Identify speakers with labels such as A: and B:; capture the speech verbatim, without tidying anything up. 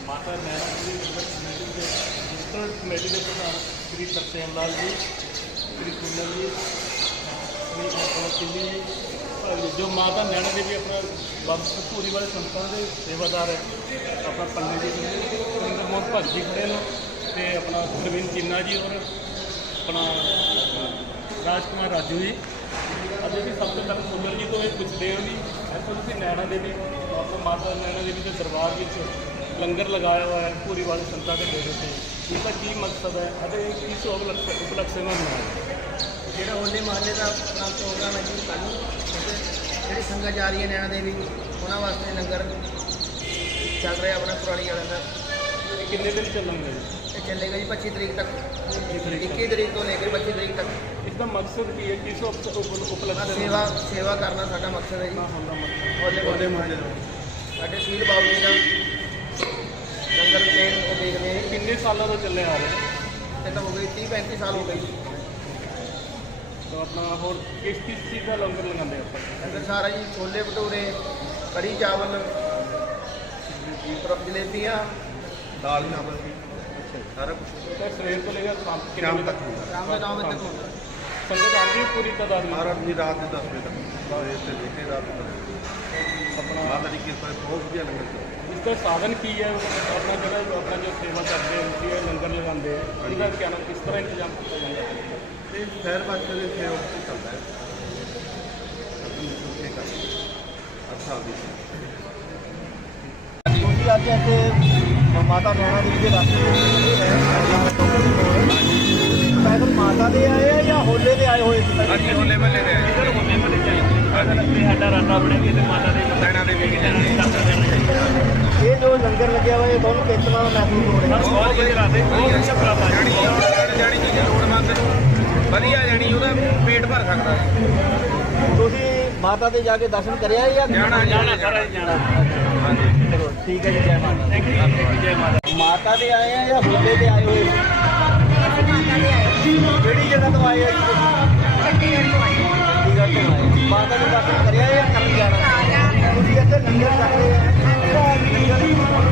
A: ਮਾਤਾ ਨੈਣਾ ਜੀ registered committee ਦੇ ਪ੍ਰਧਾਨ ਸ਼੍ਰੀ ਤਰਸੇਮ ਲਾਲ ਜੀ, ਸ਼੍ਰੀ ਕੁੰਦਨ ਜੀ, ਸ਼੍ਰੀ ਆਪਣਾ ਚਿੱਲੀ ਜੀ, जो माता नैना देवी अपना बस धूरी वाले संतां के सेवादार है, अपना पंडित जी सुरेंद्र मोहन भगत जी खड़े हैं, तो अपना गुरविंद चिन्ना जी और अपना राजकुमार राजू जी। अभी भी सब तो पहले सुंदर जी तो ये पूछते हैं जी इतों तुम नैना देवी अपना माता नैना देवी के दरबार में लंगर लगाया हुआ है धूरी वाले संतां के डेरे से, इसका की मकसद है अरे किस उपलक्ष्य में मनाया
B: ਜਿਹੜਾ ਹੋਲੇ ਮਹੱਲੇ ਦਾ ਆਪਣਾ ਪ੍ਰੋਗਰਾਮ ਹੈ ਜੀ ਕੱਲ੍ਹ ਨੂੰ ਜਿਹੜੀ ਸੰਗਤ ਜਾ ਰਹੀ ਹੈ ਨੈਣਾ ਦੇਵੀ ਉਹਨਾਂ ਵਾਸਤੇ ਲੰਗਰ ਚੱਲ ਰਿਹਾ ਆਪਣਾ ਪੁਰਾਣੀ ਵਾਲਿਆਂ ਦਾ।
A: कितने दिन चलेंगे?
B: ਇਹ ਚੱਲੇਗਾ ਜੀ ਪੱਚੀ ਤਰੀਕ ਤੱਕ, ਇੱਕੀ ਤਰੀਕ ਤੋਂ ਲੈ ਕੇ ਪੱਚੀ ਤਰੀਕ ਤੱਕ।
A: इसका मकसद की है किस उपलक्ष्य
B: ਸੇਵਾ ਸੇਵਾ ਕਰਨਾ ਸਾਡਾ ਮਕਸਦ ਹੈ ਜੀ। ਹੋਲੇ
A: होले महल्ले
B: ਸਾਡੇ ਸ਼ਹੀਦ ਬਾਬੂ ਜੀ ਦਾ ਲੰਗਰ ਚੇਨ ਉਹ ਦੇਖਦੇ ਹਾਂ।
A: किन्ने सालों तो चले आ रहे हैं?
B: ਇਹ ਤਾਂ ਹੋ ਗਈ ਤੀਹ ਪੈਂਤੀ ਸਾਲ ਹੋ ਗਏ।
A: तो अपना और किस किस चीज़ का लंगर लगाते हैं?
B: ਲੰਗਰ ਸਾਰਾ ਜੀ ਛੋਲੇ ਭਟੂਰੇ, ਕੜੀ ਚਾਵਲ, ਜਲੇਬੀਆਂ,
A: दाल चावल सारा कुछ सवेर को लेकर शाम
B: शाम तक शाम के नौ बजे तक होगा।
A: संगत आती है पूरी तादाद में?
C: हमारा भी रात के दस बजे तक सवेरे से लेके रात के दस बजे
A: अपना
C: माता जी की कृपा से बहुत बढ़िया लंगर चलता है।
A: इसका साधन की है अपना जो अपना जो सेवा करते हैं उनकी है लंगर लगाते हैं, उनका क्या नाम किस तरह इंतजाम किया जाता है?
C: ये शहर वास्ते से सहयोग से चलता है सबके करते अच्छा भी
B: ਕਿਉਂਕਿ ਅੱਜ ਇੱਥੇ ਮਾਤਾ ਨੈਣਾ ਦੇਵੀ ਦੇ ਰਸਤੇ ਪੈਦਲ ਮਾਤਾ ਦੇ ਆਏ ਆ ਜਾਂ ਹੋਲੇ ਦੇ ਆਏ ਹੋਏ ਸੀ?
A: ਅੱਜ ਹੋਲੇ ਮਹੱਲੇ ਦੇ ਆਏ ਇਧਰ ਹੋਲੇ ਮਹੱਲੇ ਚਾਹੀਦੇ ਅਗਰ ਅੱਗੇ ਸਾਡਾ ਰਾਤਾ ਬਣੇਗੀ ਤੇ ਮਾਤਾ ਦੇ ਨੈਣਾ ਦੇਵੀ ਕੀ
B: ਇਹ ਜੋ ਲੰਗਰ ਲੱਗਿਆ ਹੋਇਆ ਇਹ ਤੁਹਾਨੂੰ ਕਿਸ ਤਰ੍ਹਾਂ ਦਾ ਮਹਿਸੂਸ ਹੋ ਰਿਹਾ?
A: ਬਹੁਤ ਵਧੀਆ ਰਾਤੇ ਬਹੁਤ ਅੱਛਾ ਪ੍ਰਾਪਤ
D: ਜਾਣੀ ਜਾਣੀ ਕਿ ਲੋੜਵੰਦ ਨੂੰ ਵਧੀਆ ਜਾਣੀ ਉਹਦਾ ਪੇਟ ਭਰ ਸਕਦਾ।
B: ਤੁਸੀਂ ਮਾਤਾ ਦੇ ਜਾ ਕੇ ਦਰਸ਼ਨ ਕਰਿਆ ਜਾਂ
D: ਜਾਣਾ
A: ਜਾਣਾ ਸਾਰਾ ਜਾਣਾ।
D: ਹਾਂਜੀ
B: ਚਲੋ ਠੀਕ ਹੈ ਜੀ, ਜੈ ਮਾਤਾ।
A: ਥੈਂਕ ਯੂ ਥੈਂਕ ਯੂ ਜੈ ਮਾਤਾ।
B: ਮਾਤਾ ਦੇ ਆਏ ਆ ਜਾਂ ਹੋਲੇ ਦੇ ਆਏ ਹੋਏ? ਕਿਹੜੀ ਜਗ੍ਹਾ ਤੋਂ ਆਏ ਆ ਜੀ? ਚੰਡੀਗੜ੍ਹ ਤੋਂ ਆਏ। ਚੰਡੀਗੜ੍ਹ ਤੋਂ ਆਏ। ਮਾਤਾ ਦੇ ਦਰਸ਼ਨ ਕਰਿਆ ਜਾਂ ਕਰਨ ਜਾਣਾ? ਤੁਸੀਂ ਇੱਥੇ ਲੰਗਰ ਛਕ ਰਹੇ ਆ। ਲੰਗਰ